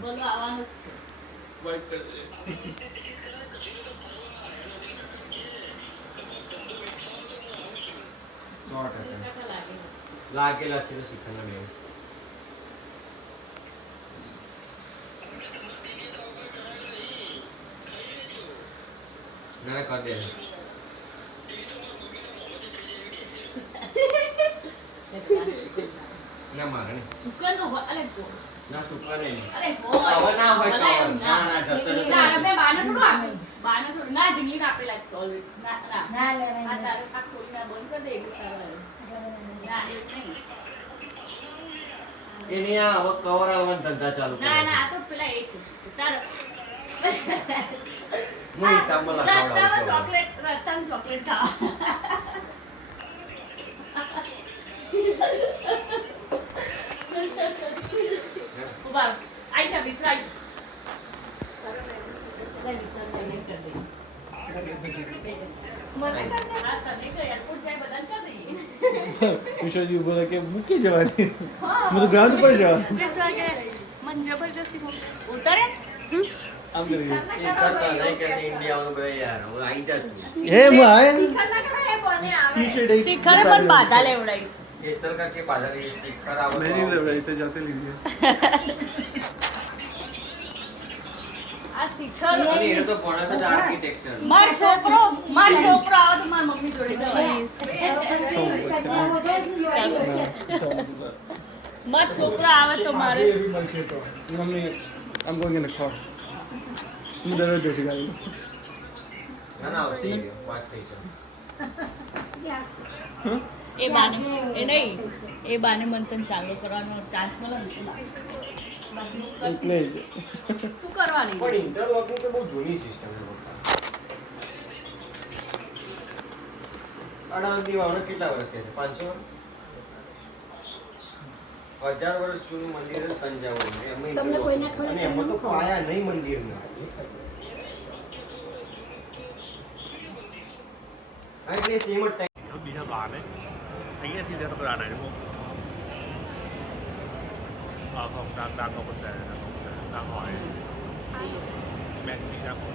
બોલો આવવાનું જ છે. વાઇટ કર દે. લાગેલા છે તો શીખવાના મેં ના કર દે ના મારે ને સુકન તો અરે ના સુકા નહીં અરે હવે ના હોય તો ના ના જતો ના અમે બાને થોડું આપે બાને થોડું ના ઢીંગલી આપેલા છે ઓલરેડી ના ના ના આ લેવાય તારે આ ખોલીને બંધ કરી દે એવું તારે ના એવું નહીં એની આ હવે કવર આવવાના ધંધા ચાલુ ના ના આ તો પેલા એ છે તારે હું હિસાબમાં રસ્તામાં લખાવડાવું ચોકલેટ રસ્તામાં ચોકલેટ ખાવા ઉભા આઈ જા વિશ્વાઈ મને કર દે આ તને કે એરપોર્ટ જાય બધાને કર દઈએ વિશ્વજી ઉભો કે મૂકી જવાની હું તો ગ્રાઉન્ડ પર જવા વિશ્વા કે મન જબરજસ્તી ઉતારે આમ કરી એ કરતા નહીં કે ઇન્ડિયા વાળું ભાઈ યાર હું આવી જા તું હે હું આય ને શિખરે પણ બાધા લેવડાઈ છે केतन का के बाजार ये शिखर आवत मैं नहीं लग रही थे जाते लीजिए આ શિખર અને એ તો ભણે છે આર્કિટેક્ચર માર છોકરો આવે તો માર મમ્મી જોડે જવાય માર છોકરો આવે તો મારે mummy I'm going in the car હું દરરોજ જઈશ ગાડી ના ના આવશે વાત થઈ છે એ બાને એ નહીં એ બાને મન તને ચાલુ કરવાનો ચાન્સ મળે ને એટલે જ તું કરવાની પણ ઇન્ટરલોકિંગ તો બહુ જૂની સિસ્ટમ છે અડાલજી વાવને કેટલા વર્ષ છે 500 1000 વર્ષ જૂનું મંદિર છે તંજાવુર એમાં તમને કોઈને ખબર અને એમાં તો પાયા નહીં મંદિરના આ એટલે સેમ જ ટાઈમ બીજા બહાને અહીંયાથી જતો આના છે આ ફોર્મ ડાકો બધા ના હોય મેક્સી ડાકો